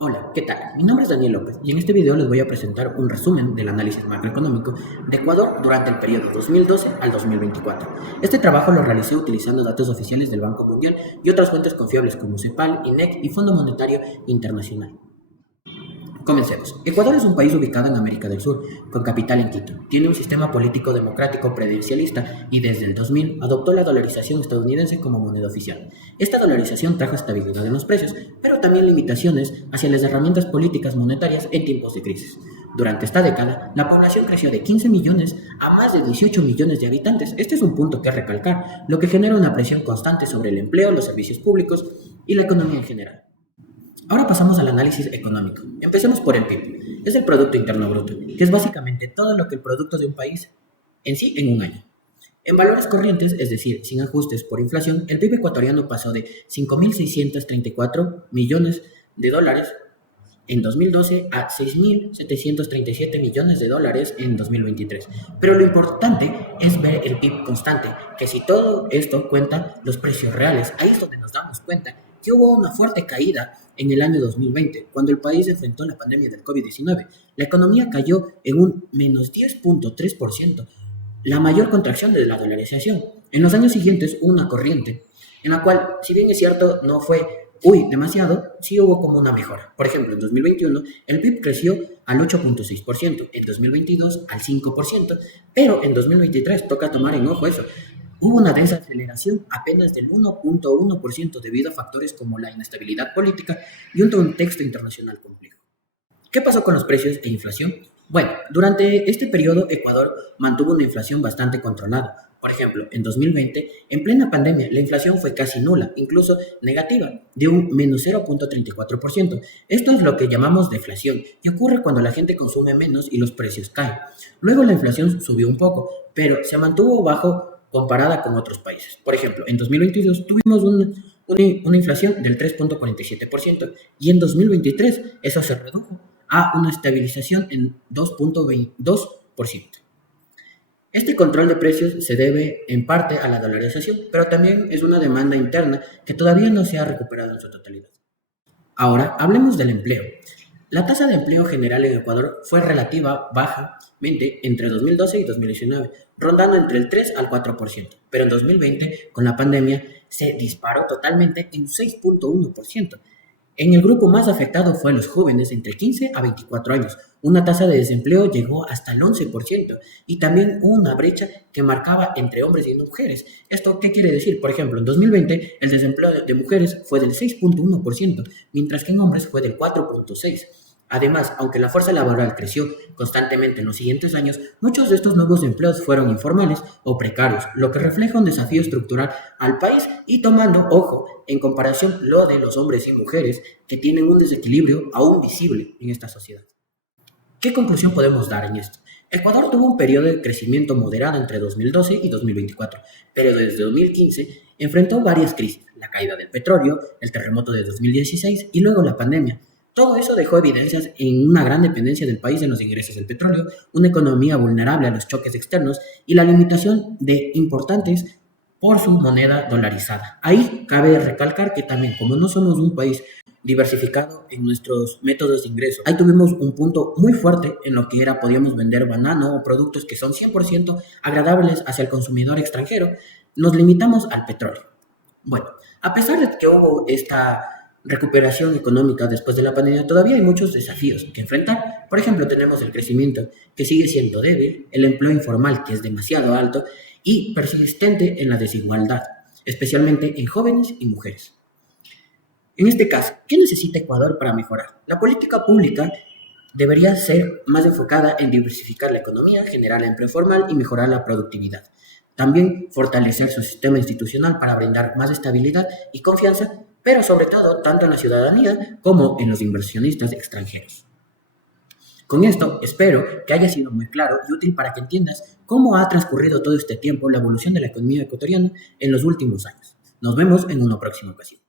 Hola, ¿qué tal? Mi nombre es Daniel López y en este video les voy a presentar un resumen del análisis macroeconómico de Ecuador durante el periodo 2012 al 2024. Este trabajo lo realicé utilizando datos oficiales del Banco Mundial y otras fuentes confiables como CEPAL, INEC y Fondo Monetario Internacional. Comencemos. Ecuador es un país ubicado en América del Sur, con capital en Quito. Tiene un sistema político democrático presidencialista y desde el 2000 adoptó la dolarización estadounidense como moneda oficial. Esta dolarización trajo estabilidad en los precios, pero también limitaciones hacia las herramientas políticas monetarias en tiempos de crisis. Durante esta década, la población creció de 15 millones a más de 18 millones de habitantes. Este es un punto que recalcar, lo que genera una presión constante sobre el empleo, los servicios públicos y la economía en general. Ahora pasamos al análisis económico. Empecemos por el PIB. Es el Producto Interno Bruto, que es básicamente todo lo que el producto de un país en sí en un año. En valores corrientes, es decir, sin ajustes por inflación, el PIB ecuatoriano pasó de 5.634 millones de dólares en 2012 a 6.737 millones de dólares en 2023. Pero lo importante es ver el PIB constante, que si todo esto cuenta los precios reales, ahí es donde nos damos cuenta que hubo una fuerte caída en el año 2020, cuando el país enfrentó la pandemia del COVID-19. La economía cayó en un menos 10.3%, la mayor contracción de la dolarización. En los años siguientes hubo una corriente en la cual, si bien es cierto, no fue demasiado, sí hubo como una mejora. Por ejemplo, en 2021 el PIB creció al 8.6%, en 2022 al 5%, pero en 2023 toca tomar en ojo eso. Hubo una densa aceleración apenas del 1.1% debido a factores como la inestabilidad política y un contexto internacional complejo. ¿Qué pasó con los precios e inflación? Bueno, durante este periodo Ecuador mantuvo una inflación bastante controlada. Por ejemplo, en 2020, en plena pandemia, la inflación fue casi nula, incluso negativa, de un menos 0.34%. Esto es lo que llamamos deflación y ocurre cuando la gente consume menos y los precios caen. Luego la inflación subió un poco, pero se mantuvo bajo comparada con otros países. Por ejemplo, en 2022 tuvimos una inflación del 3.47% y en 2023 eso se redujo a una estabilización en 2.22%. Este control de precios se debe en parte a la dolarización, pero también es una demanda interna que todavía no se ha recuperado en su totalidad. Ahora, hablemos del empleo. La tasa de empleo general en Ecuador fue relativa bajamente entre 2012 y 2019, rondando entre el 3 al 4%, pero en 2020, con la pandemia, se disparó totalmente en 6.1%. En el grupo más afectado fue los jóvenes entre 15 a 24 años. Una tasa de desempleo llegó hasta el 11% y también hubo una brecha que marcaba entre hombres y mujeres. ¿Esto qué quiere decir? Por ejemplo, en 2020 el desempleo de mujeres fue del 6.1%, mientras que en hombres fue del 4.6%. Además, aunque la fuerza laboral creció constantemente en los siguientes años, muchos de estos nuevos empleos fueron informales o precarios, lo que refleja un desafío estructural al país y tomando, ojo, en comparación lo de los hombres y mujeres que tienen un desequilibrio aún visible en esta sociedad. ¿Qué conclusión podemos dar en esto? Ecuador tuvo un periodo de crecimiento moderado entre 2012 y 2024, pero desde 2015 enfrentó varias crisis, la caída del petróleo, el terremoto de 2016 y luego la pandemia. Todo eso dejó evidencias en una gran dependencia del país en los ingresos del petróleo, una economía vulnerable a los choques externos y la limitación de importantes por su moneda dolarizada. Ahí cabe recalcar que también, como no somos un país diversificado en nuestros métodos de ingreso, ahí tuvimos un punto muy fuerte en lo que era podíamos vender banano o productos que son 100% agradables hacia el consumidor extranjero, nos limitamos al petróleo. Bueno, a pesar de que hubo esta recuperación económica después de la pandemia, todavía hay muchos desafíos que enfrentar. Por ejemplo, tenemos el crecimiento que sigue siendo débil, el empleo informal que es demasiado alto y persistente en la desigualdad, especialmente en jóvenes y mujeres. En este caso, ¿qué necesita Ecuador para mejorar? La política pública debería ser más enfocada en diversificar la economía, generar empleo formal y mejorar la productividad. También fortalecer su sistema institucional para brindar más estabilidad y confianza, pero sobre todo tanto en la ciudadanía como en los inversionistas extranjeros. Con esto espero que haya sido muy claro y útil para que entiendas cómo ha transcurrido todo este tiempo la evolución de la economía ecuatoriana en los últimos años. Nos vemos en una próxima ocasión.